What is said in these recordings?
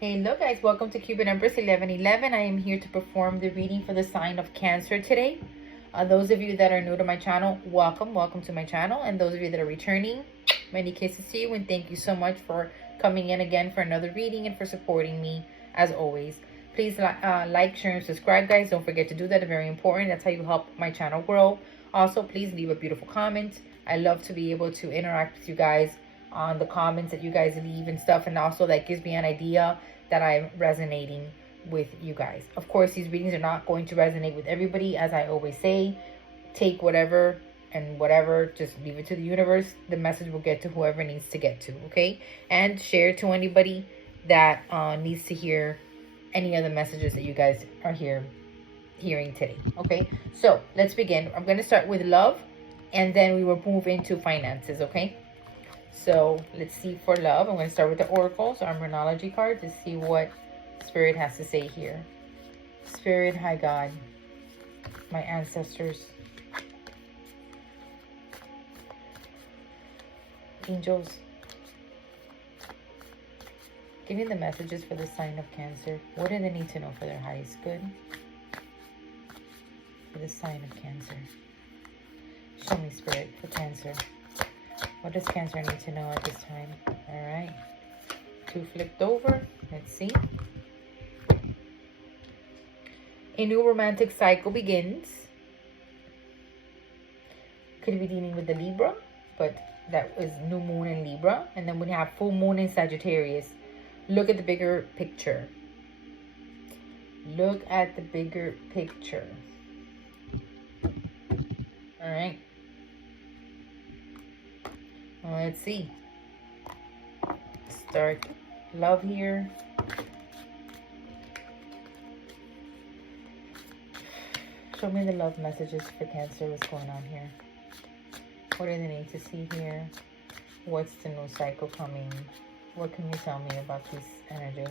Hello guys, welcome to Cupid Empress 1111. I am here to perform the reading for the sign of Cancer today. Those of you that are new to my channel, welcome to my channel. And those of you that are returning, many kisses to you and thank you so much for coming in again for another reading and for supporting me as always. Please like, share, and subscribe, guys. Don't forget to do that. It's very important. That's how you help my channel grow. Also, please leave a beautiful comment. I love to be able to interact with you guys on the comments that you guys leave and stuff, and also that gives me an idea that I'm resonating with you guys. Of course, these readings are not going to resonate with everybody. As I always say, take whatever and whatever, just leave it to the universe. The message will get to whoever it needs to get to, okay? And share to anybody that needs to hear any of the messages that you guys are hearing today, okay? So let's begin. I'm going to start with love, and then we will move into finances, okay? So let's see for love. I'm going to start with the oracles, our Numerology card, to see what Spirit has to say here. Spirit, High God, my ancestors, angels, give me the messages for the sign of Cancer. What do they need to know for their highest good? For the sign of Cancer. Show me, Spirit, for Cancer. What does Cancer need to know at this time? All right. 2 flipped over. Let's see. A new romantic cycle begins. Could be dealing with the Libra, but that was new moon in Libra. And then we have full moon in Sagittarius. Look at the bigger picture. Look at the bigger picture. All right. Well, let's see. Start love here. Show me the love messages for Cancer. What's going on here? What do they need to see here? What's the new cycle coming? What can you tell me about this energy?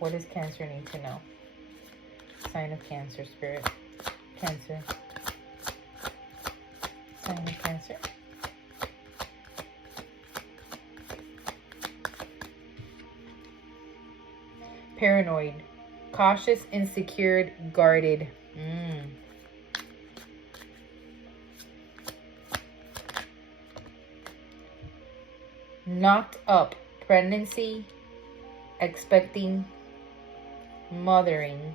What does Cancer need to know? Sign of Cancer, Spirit. Cancer. Sign of Cancer. Paranoid, cautious, insecure, guarded. Knocked up, pregnancy, expecting, mothering.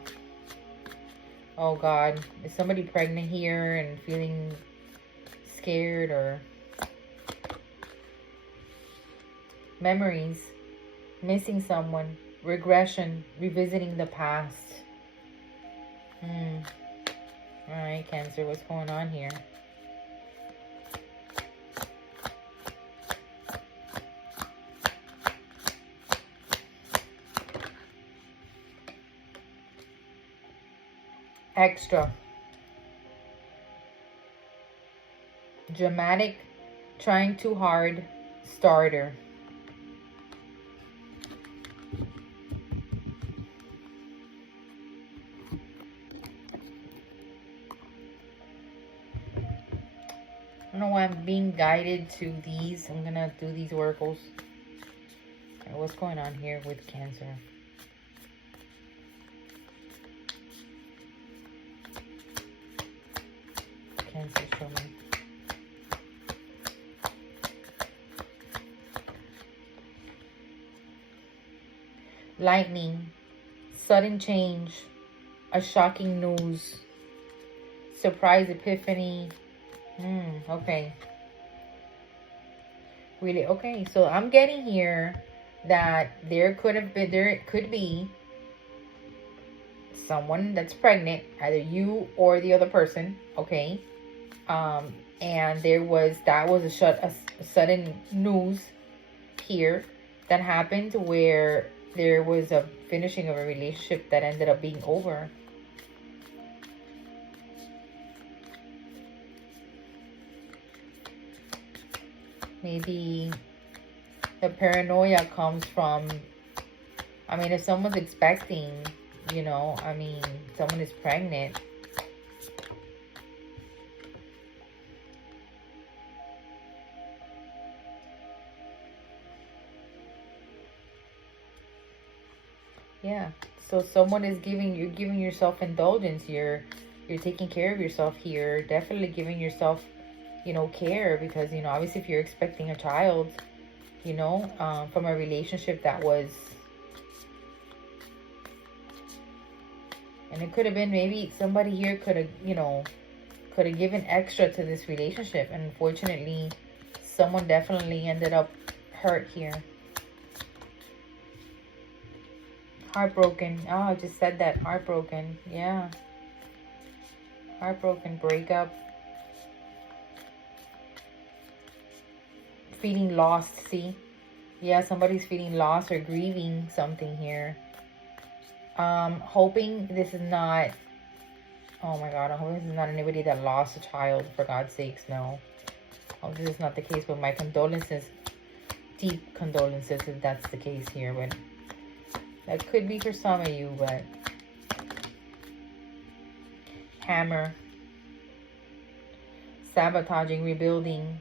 Oh God, is somebody pregnant here and feeling scared? Or memories, missing someone, regression, revisiting the past. All right, Cancer, what's going on here? Extra. Dramatic, trying too hard, starter. I don't know why I'm being guided to these. I'm gonna do these oracles. Right, what's going on here with Cancer? Cancer, show me. Lightning, sudden change, a shocking news, surprise epiphany. Okay. Really? Okay, so I'm getting here that there could be someone that's pregnant, either you or the other person, okay? And that was a sudden news here that happened where there was a finishing of a relationship that ended up being over. Maybe the paranoia comes from, I mean, if someone's expecting, you know, I mean, someone is pregnant. Yeah. So someone is you're giving yourself indulgence. You're taking care of yourself here. Definitely giving yourself, care, because, obviously if you're expecting a child, from a relationship that was, and it could have been, maybe somebody here could have given extra to this relationship, and unfortunately someone definitely ended up hurt here. Heartbroken. Oh, I just said that. Heartbroken. Yeah. Heartbroken. Breakup. Feeling lost. See? Yeah, somebody's feeling lost or grieving something here. Hoping this is not... Oh my God. I hope this is not anybody that lost a child. For God's sakes, no. I hope this is not the case. But my condolences. Deep condolences if that's the case here. But that could be for some of you, but... Hammer. Sabotaging, rebuilding.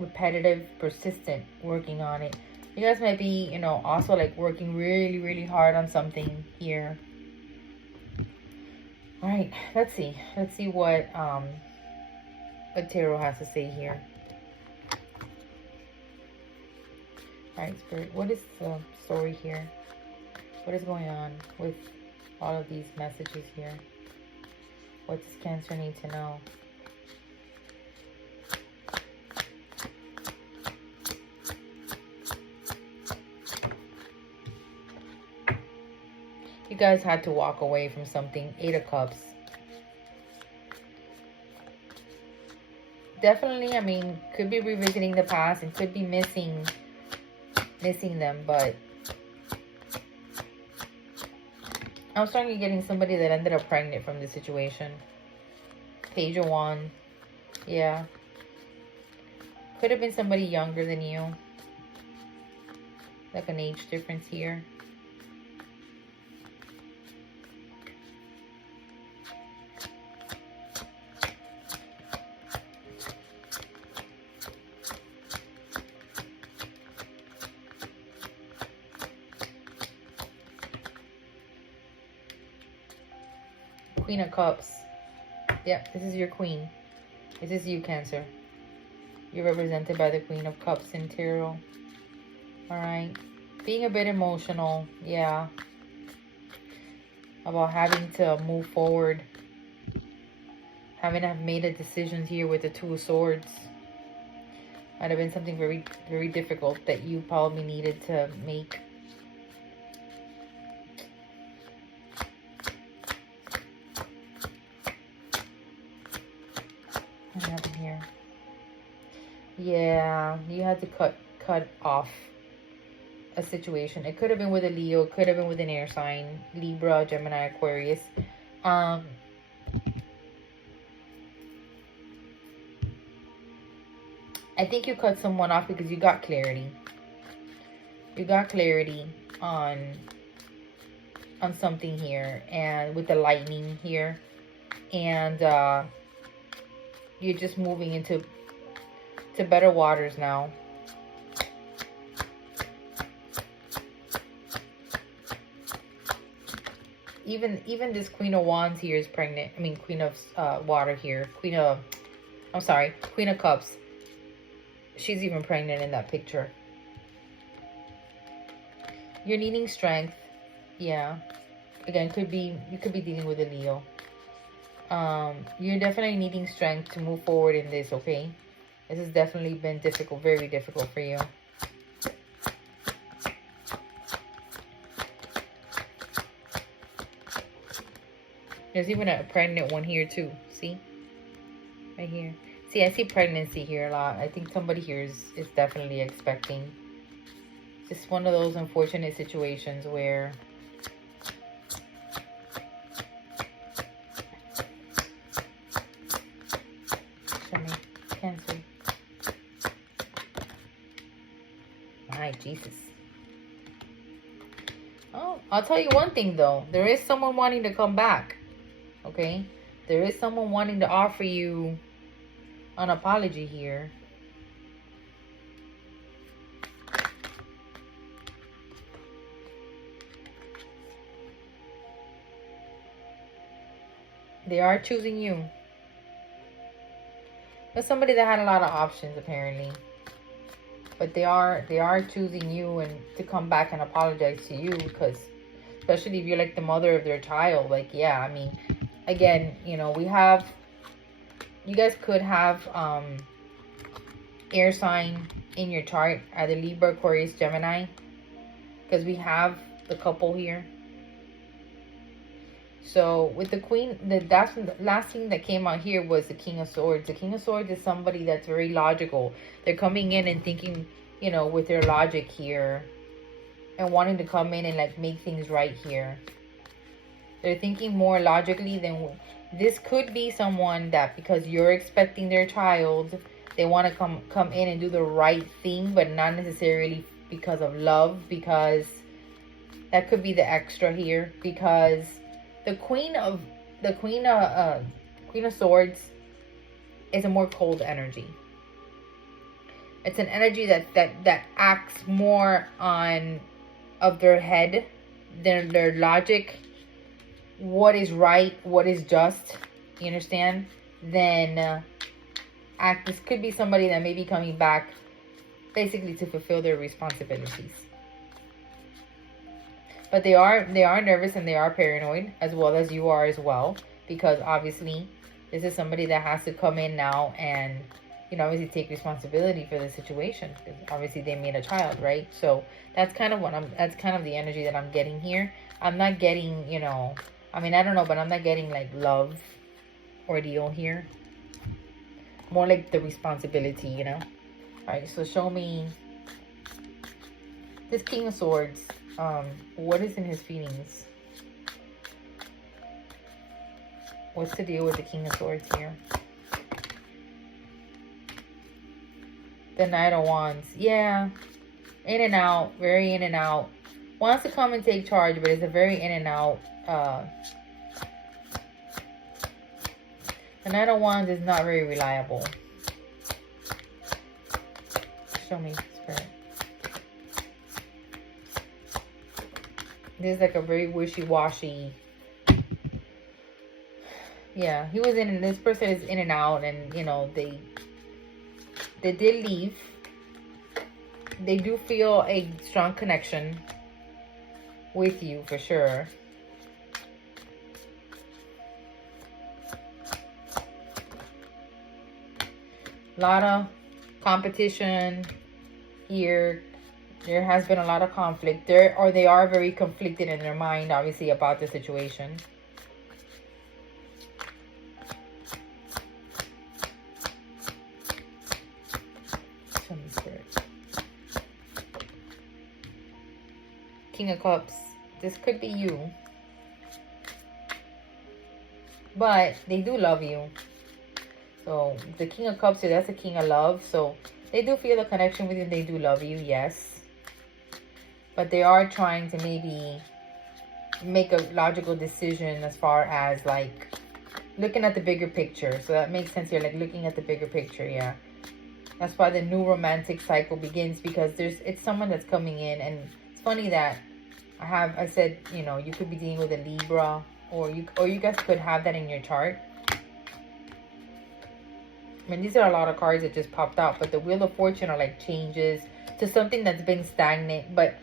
Repetitive, persistent, working on it. You guys might be, also like working really, really hard on something here. All right, let's see. Let's see what tarot has to say here. All right, Spirit, what is the story here? What is going on with all of these messages here? What does Cancer need to know? You guys had to walk away from something. 8 of Cups. Definitely, I mean, could be revisiting the past and could be missing them, but I'm starting to getting somebody that ended up pregnant from this situation. Page of Wands. Yeah. Could have been somebody younger than you. Like an age difference here. Queen of Cups. Yep, this is your queen. This is you, Cancer. You're represented by the Queen of Cups in tarot. Alright. Being a bit emotional. Yeah. About having to move forward. Having to have made a decision here with the 2 of Swords. Might have been something very, very difficult that you probably needed to make. What happened here? Yeah, you had to cut off a situation. It could have been with a Leo, it could have been with an air sign, Libra, Gemini, Aquarius. I think you cut someone off because you got clarity. You got clarity on something here, and with the lightning here, and you're just moving into better waters now. Even this Queen of Wands here is pregnant. I mean, Queen of Water here. Queen of Cups. She's even pregnant in that picture. You're needing strength. Yeah. Again, you could be dealing with a Leo. You're definitely needing strength to move forward in this, okay? This has definitely been difficult, very difficult for you. There's even a pregnant one here too. See? Right here. See, I see pregnancy here a lot. I think somebody here is definitely expecting. It's just one of those unfortunate situations where Cancer. My Jesus. Oh, I'll tell you one thing though. There is someone wanting to come back. Okay? There is someone wanting to offer you an apology here. They are choosing you. There's somebody that had a lot of options apparently. But they are choosing you and to come back and apologize to you, because especially if you're like the mother of their child. Like, yeah, I mean, again, you know, you guys could have air sign in your chart, either Libra, Aquarius, Gemini, because we have the couple here. So with the Queen, the last thing that came out here was the King of Swords. The King of Swords is somebody that's very logical. They're coming in and thinking, you know, with their logic here, and wanting to come in and like make things right here. They're thinking more logically than this. Could be someone that, because you're expecting their child, they want to come in and do the right thing, but not necessarily because of love, because that could be the extra here, because the Queen of Swords is a more cold energy. It's an energy that acts more on of their head than their logic. What is right, what is just, you understand? Then this could be somebody that may be coming back basically to fulfill their responsibilities. But they are nervous and they are paranoid, as well as you are as well, because obviously this is somebody that has to come in now and, you know, obviously take responsibility for the situation, because obviously they made a child, right? So that's kind of that's kind of the energy that I'm getting here. I'm not getting, you know, I mean, I don't know, but I'm not getting like love ordeal here. More like the responsibility, you know? All right, so show me this King of Swords. What is in his feelings? What's the deal with the King of Swords here? The Knight of Wands. Yeah. In and out. Very in and out. Wants to come and take charge, but it's a very in and out. The Knight of Wands is not very reliable. Show me, Spirit. This is like a very wishy-washy. Yeah, he was in. This person is in and out, and you know they did leave. They do feel a strong connection with you for sure. A lot of competition here. There has been a lot of conflict there, or they are very conflicted in their mind, obviously, about the situation. Show me, Spirit. King of Cups. This could be you. But they do love you. So the King of Cups here, that's the King of Love. So they do feel a connection with you. They do love you, yes. But they are trying to maybe make a logical decision as far as like looking at the bigger picture. So that makes sense here, like looking at the bigger picture, yeah. That's why the new romantic cycle begins, because it's someone that's coming in. And it's funny that I said, you know, you could be dealing with a Libra, or you guys could have that in your chart. I mean, these are a lot of cards that just popped out, but the Wheel of Fortune are like changes to something that's been stagnant, but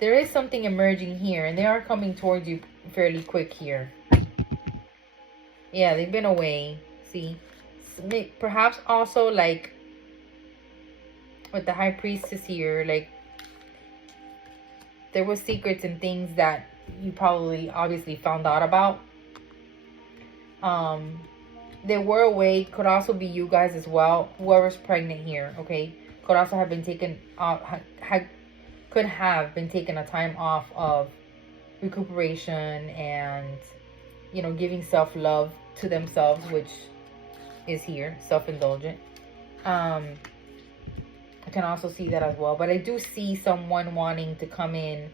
there is something emerging here, and they are coming towards you fairly quick here. Yeah, they've been away. See, perhaps also like with the High Priestess here, like there was secrets and things that you probably obviously found out about. They were away. Could also be you guys as well. Whoever's pregnant here, okay, could also have been taken off. Could have been taking a time off of recuperation and, you know, giving self-love to themselves, which is here, self-indulgent. I can also see that as well. But I do see someone wanting to come in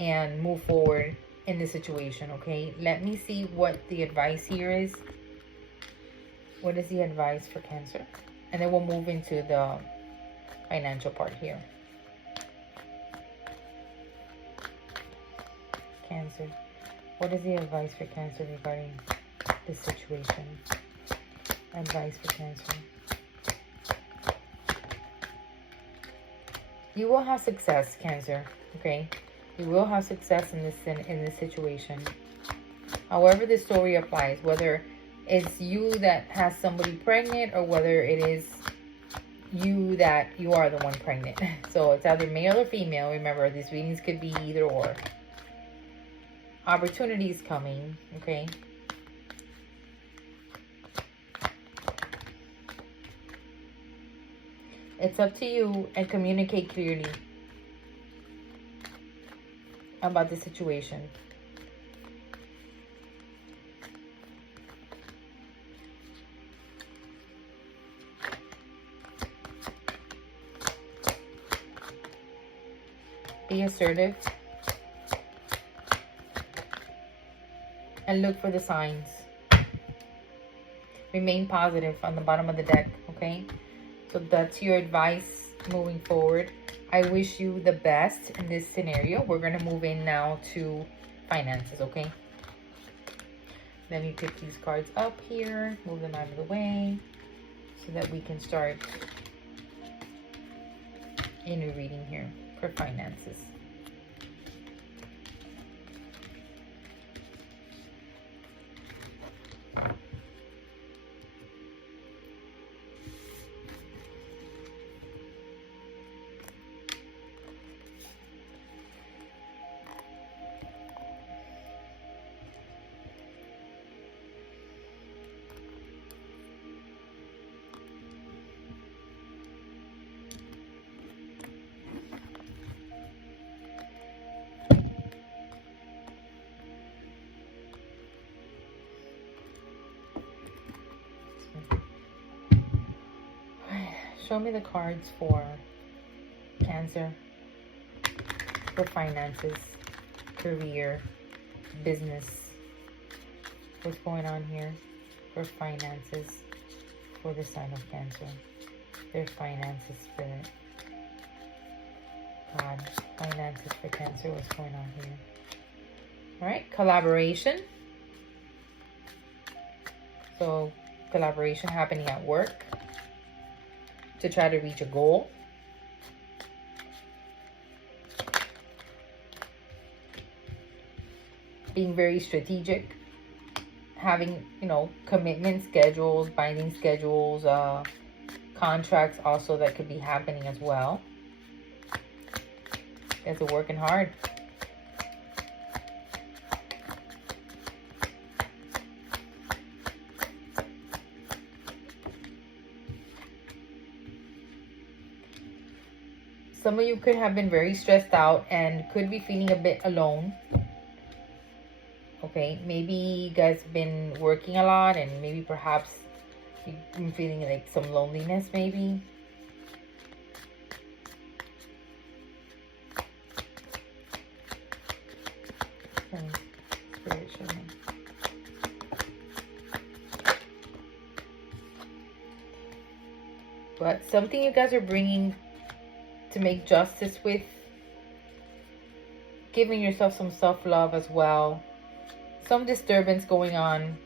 and move forward in this situation, okay? Let me see what the advice here is. What is the advice for Cancer? And then we'll move into the financial part here. Cancer. What is the advice for Cancer regarding this situation. Advice for Cancer. You will have success, Cancer. Okay, you will have success in this situation. However, this story applies, whether it's you that has somebody pregnant or whether it is you that you are the one pregnant. So it's either male or female. Remember, these readings could be either or. Opportunities coming, okay? It's up to you, and communicate clearly about the situation. Be assertive. And look for the signs. Remain positive on the bottom of the deck, okay? So that's your advice moving forward. I wish you the best in this scenario. We're going to move in now to finances, okay? Let me pick these cards up here, move them out of the way so that we can start a new reading here for finances. Show me the cards for Cancer, for finances, career, business. What's going on here for finances for the sign of Cancer? Their finances, Spirit. God, finances for Cancer. What's going on here? All right, collaboration. So collaboration happening at work to try to reach a goal. Being very strategic. Having, you know, commitment schedules, binding schedules, contracts also that could be happening as well. You guys are working hard. Some of you could have been very stressed out and could be feeling a bit alone. Okay, maybe you guys have been working a lot and maybe perhaps you've been feeling like some loneliness maybe. Okay, Spirit, show me. But something you guys are bringing to make justice with, giving yourself some self-love as well. Some disturbance going on